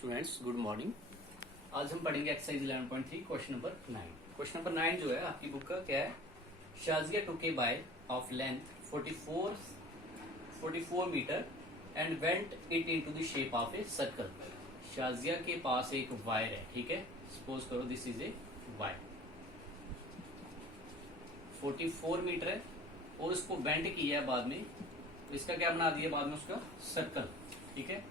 Students, good morning. आज हम पढ़ेंगे exercise 11.3 question number 9। Question number 9 जो है आपकी बुक का क्या है, Shazia took a wire of length 44 metre and bent it into the shape of a circle. Shazia के पास एक वायर है, ठीक है, सपोज करो this is a wire 44 metre है और इसको बेंड किया है बाद में, तो इसका क्या बना दिया बाद में उसका सर्कल, ठीक है।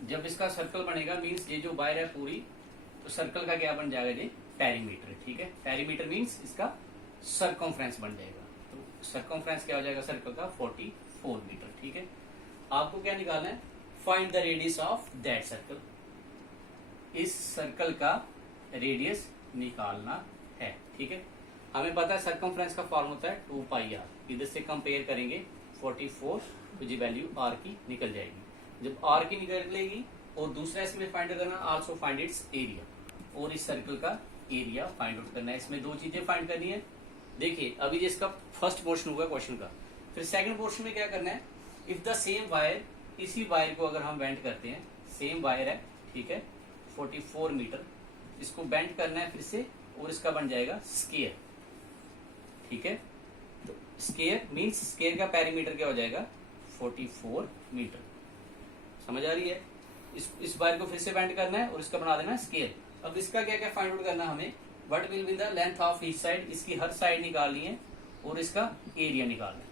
जब इसका सर्कल बनेगा मीन्स ये जो वायर है पूरी, तो सर्कल का क्या बन जाएगा, ये पेरीमीटर, ठीक है। पेरीमीटर मीन्स इसका सर्कमफ्रेंस बन जाएगा, तो सर्कमफ्रेंस क्या हो जाएगा सर्कल का 44 मीटर, ठीक है। आपको क्या निकालना है, find the radius of that circle. इस सर्कल का रेडियस निकालना है, ठीक है। हमें पता है सर्कमफ्रेंस का फॉर्म होता है 2 पाई आर। इधर से कंपेयर करेंगे 44 तो जी वैल्यू आर की निकल जाएगी। जब आर की निकलेगी और दूसरा इसमें फाइंड करना आल्सो फाइंड इट्स एरिया, और इस सर्कल का एरिया फाइंड आउट करना है। इसमें दो चीजें फाइंड करनी है। देखिए अभी जिसका फर्स्ट पोर्शन हुआ क्वेश्चन का, फिर सेकंड पोर्शन में क्या करना है, इफ द सेम वायर, इसी वायर को अगर हम बेंड करते हैं, सेम वायर है, ठीक है, 44 मीटर, इसको बेंड करना है फिर से और इसका बन जाएगा स्केयर, ठीक है। तो स्केयर मीन्स स्केयर का पेरीमीटर क्या हो जाएगा 44 मीटर। समझ आ रही है। इस वायर को फिर से बेंड करना है और इसका बना देना है स्केयर। अब इसका क्या क्या फाइंड आउट करना है हमें, what will be the length of each side, इसकी हर साइड निकालनी है और इसका एरिया निकालना है।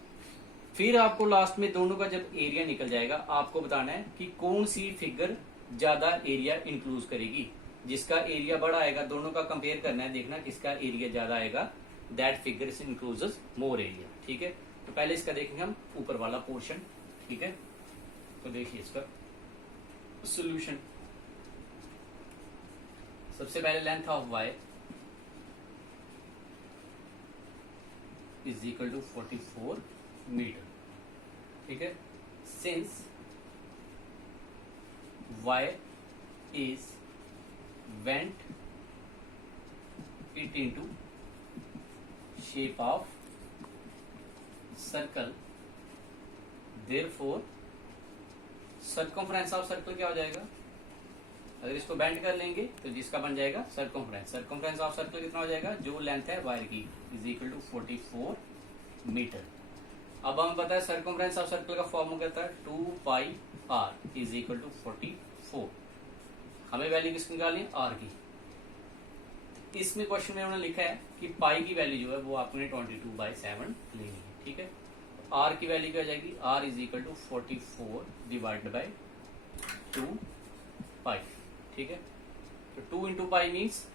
फिर आपको लास्ट में दोनों का जब एरिया निकल जाएगा, आपको बताना है कि कौन सी फिगर ज्यादा एरिया इंक्लूज करेगी। जिसका एरिया बड़ा आएगा, दोनों का कंपेयर करना है, देखना किसका एरिया ज्यादा आएगा, दैट फिगर इंक्लूजेस मोर एरिया, ठीक है। तो पहले इसका देखेंगे हम ऊपर वाला पोर्शन, ठीक है। तो देखिए इसका सॉल्यूशन। सबसे पहले length of wire is equal to 44 metre, ठीक है। Since wire is went it into shape of circle, therefore circumference of circle क्या हो जाएगा, अगर इसको बेंड कर लेंगे तो जिसका बन जाएगा सर्कमफ्रेंस। सर्कमफ्रेंस ऑफ सर्कल कितना हो जाएगा, जो लेंथ है वायर की, इज इक्वल टू 44 मीटर। अब हमें पता है सर्कमफ्रेंस ऑफ सर्कल का फॉर्मूला कहता है 2 पाई आर इज इक्वल टू 44। हमें वैल्यू किसकी निकालनी है, आर की। इसमें क्वेश्चन में उन्होंने लिखा है कि पाई की वैल्यू जो है वो आपने 22/7 लेनी है, ठीक है। आर की वैल्यू क्या हो जाएगी, r is equal to 44 divided by 2 pi, ठीक है। तो 2 into pi means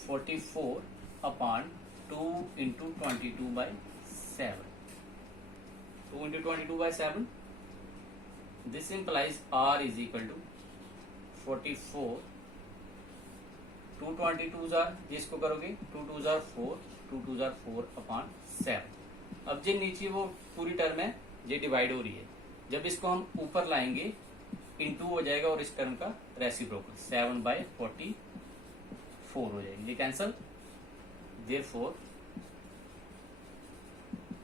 44 upon 2 into 22/7, 2 into 22/7। This implies r is equal to 44, 2 22 जार, जिसको करोगे 2 2 जार 4, 2 2 जार 4 अपॉन 7। अब जो नीचे वो पूरी टर्म है ये डिवाइड हो रही है, जब इसको हम ऊपर लाएंगे इनटू हो जाएगा और इस टर्म का रेसिप्रोकल 7/44 हो जाएगी, ये cancel. Therefore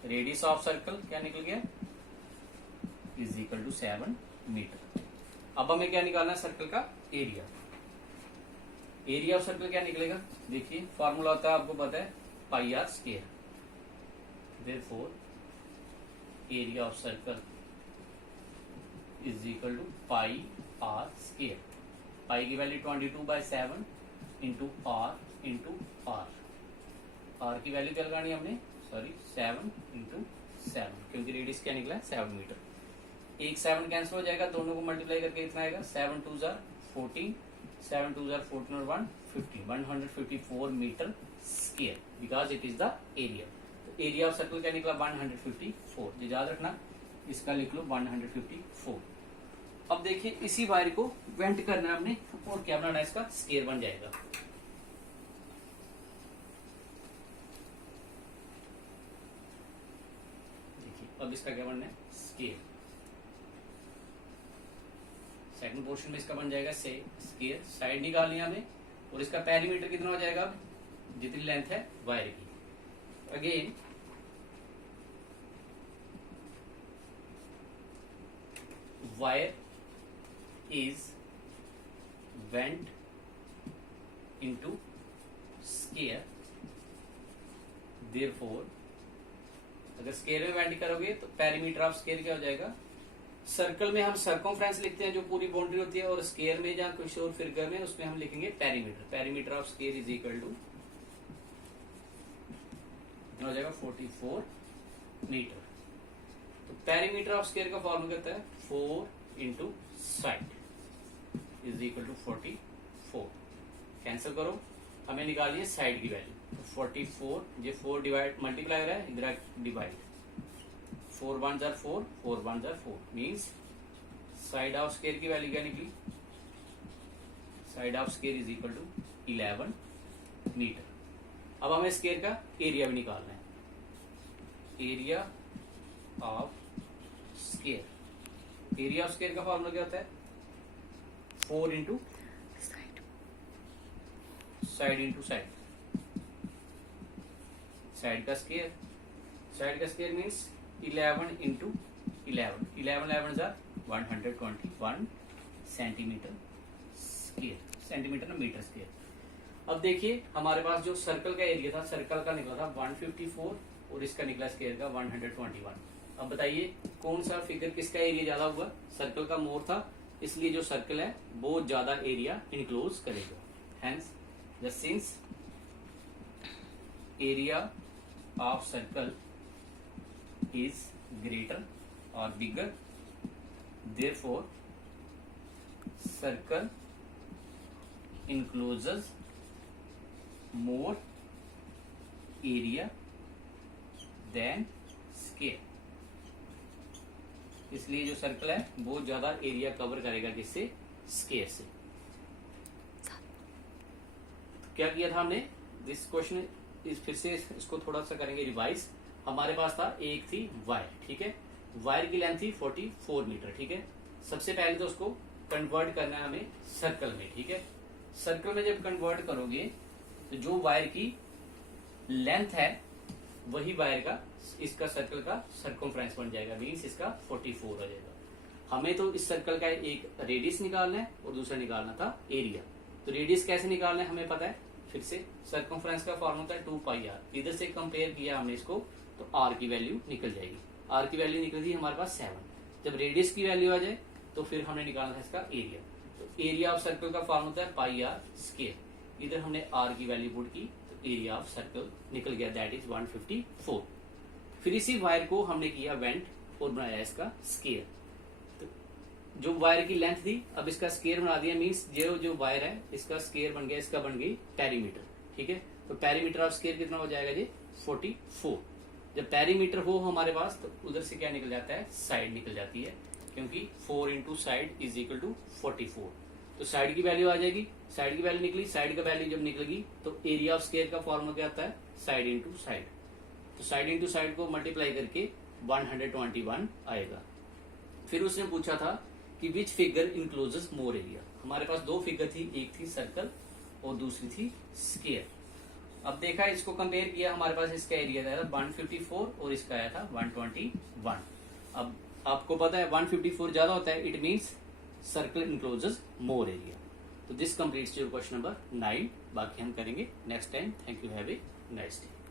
radius of circle क्या निकल गया, इज इक्वल टू 7 मीटर। अब हमें क्या निकालना है, सर्कल का एरिया। एरिया ऑफ सर्कल क्या निकलेगा, देखिए फॉर्मूला होता है आपको पता है pi r square. Therefore, area of circle is equal to pi r square. Pi की value 22/7 into r into r. R की वैल्यू क्या लगानी हमने, सॉरी 7 इंटू 7, क्योंकि रेडियस क्या निकला है 7 मीटर। एक 7 कैंसिल हो जाएगा, दोनों को मल्टीप्लाई करके इतना आएगा 7 2 जार 14, 7 2 जार 14 और 1 50, 154 metre square, because it is the area. Area of circle क्या निकला 154, ये याद रखना, इसका लिख लो 154। अब देखिए इसी वायर को वेंट करना है हमने और क्या बनाना है, इसका स्केयर बन जाएगा। देखिए अब इसका क्या बनना है, स्केयर। सेकंड पोर्शन में इसका बन जाएगा से स्केयर, साइड निकालनी है हमें और इसका पेरीमीटर कितना हो जाएगा, अब जितनी लेंथ है वायर की। Again wire is went into square, therefore अगर स्केयर में वेंट करोगे तो पेरीमीटर ऑफ स्केयर क्या हो जाएगा, सर्कल में हम सर्कमफ्रेंस लिखते हैं जो पूरी बाउंड्री होती है, और स्केयर में या कुछ और फिगर में उसमें हम लिखेंगे perimeter. Perimeter of square is equal to हो जाएगा 44 मीटर। तो पेरीमीटर ऑफ स्केयर का फॉर्मूला कहता है 4 into side is equal to 44। Cancel करो, हमें निकालनी है साइड की वैल्यू। तो 44, ये 4 डिवाइड मल्टीप्लाई हो रहा है, इधर डिवाइड, 4 1 जार 4, 4 1 जार 4, मीन्स साइड ऑफ स्केयर की वैल्यू क्या निकली, side of square is equal to 11 metre. अब हमें स्केयर का एरिया भी निकालना है, area of square. Area of square का फॉर्मूला क्या होता है, 4 into side into side, side का स्केयर, साइड का स्केयर मीन्स 11 इंटू 11, 11 11 जार 121 सेंटीमीटर स्केयर, सेंटीमीटर ना मीटर स्केयर। अब देखिए हमारे पास जो सर्कल का एरिया था, सर्कल का निकला था 154 और इसका निकला स्केयर का 121। अब बताइए कौन सा फिगर किसका एरिया ज्यादा हुआ, सर्कल का मोर था, इसलिए जो सर्कल है बहुत ज्यादा एरिया इनक्लोज करेगा। Hence the since area of circle is greater और bigger, therefore circle encloses more area than square। इसलिए जो सर्कल है बहुत ज्यादा एरिया कवर करेगा किससे, स्केयर से। क्या किया था हमने, दिस क्वेश्चन इस फिर से इसको थोड़ा सा करेंगे रिवाइज। हमारे पास था एक थी वायर, ठीक है, वायर की लेंथ थी 44 मीटर, ठीक है। सबसे पहले तो उसको कन्वर्ट करना है हमें सर्कल में, ठीक है। सर्कल में जब कन्वर्ट करोगे तो जो वायर की लेंथ है वही वायर का, इसका सर्कल का सर्कमफ्रेंस बन जाएगा, मीन्स इसका 44 हो जाएगा। हमें तो इस सर्कल का एक रेडियस निकालना है और दूसरा निकालना था एरिया। तो रेडियस कैसे निकालना है हमें पता है, फिर से सर्कमफ्रेंस का फॉर्मूला होता है 2πr। इधर से कंपेयर किया हमने इसको तो r की वैल्यू निकल जाएगी। r की वैल्यू निकली थी हमारे पास 7। जब रेडियस की वैल्यू आ जाए तो फिर हमने निकालना था इसका एरिया। तो एरिया ऑफ सर्कल का फॉर्मूला होता है πr स्क्वायर। इधर हमने r की वैल्यू पुट की तो एरिया ऑफ सर्कल निकल गया, दैट इज 154। फिर इसी वायर को हमने किया वेंट और बनाया इसका स्केयर। तो जो वायर की लेंथ थी अब इसका स्केयर बना दिया, मीन्स जो वायर है इसका स्केयर बन गया, इसका बन गई पेरीमीटर, ठीक है। तो पेरीमीटर ऑफ स्केयर कितना हो जाएगा जी, 44। जब पेरीमीटर हो हमारे पास तो उधर से क्या निकल जाता है, साइड निकल जाती है, क्योंकि 4 into side is equal to 44। तो साइड की वैल्यू आ जाएगी, साइड की वैल्यू निकली, साइड का वैल्यू जब निकलेगी तो एरिया ऑफ स्केयर का फॉर्मूला क्या आता है, साइड इंटू साइड। तो साइड इंटू साइड को मल्टीप्लाई करके 121 आएगा। फिर उसने पूछा था कि which figure encloses more area. हमारे पास दो फिगर थी, एक थी सर्कल और दूसरी थी स्केयर। अब देखा इसको कंपेयर किया, हमारे पास इसका एरिया आया था 154 और इसका आया था 121। अब आपको पता है 154 ज्यादा होता है, it means circle encloses more area. तो this completes your question number 9। बाकी हम करेंगे next time. Thank you, have a nice day.